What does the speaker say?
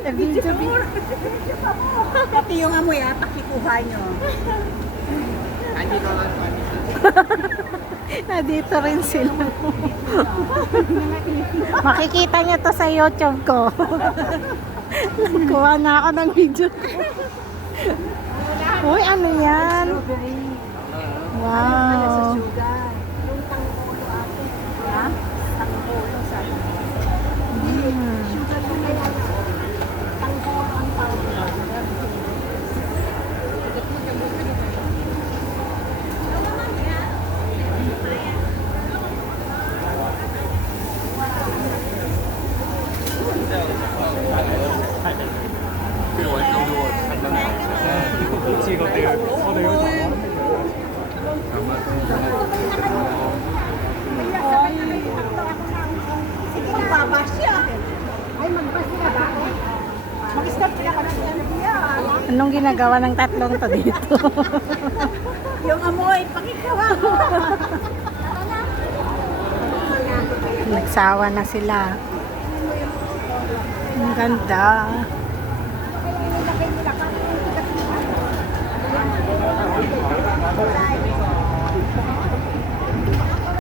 Video. Pati yung amoy pakikuha nyo. Nandito rin sila. Makikita niyo to sa YouTube ko. Nagkuha na ako ng video. Uy, ano yan? Wow. Yung tangkolo ate. Ha? Tangkolo sabi. Sugar yung kaya tangkolo ang tawag. Anong ginagawa ng tatlong to dito? Yung amoy, pakikuha mo. Nagsawa na sila. Ang ganda.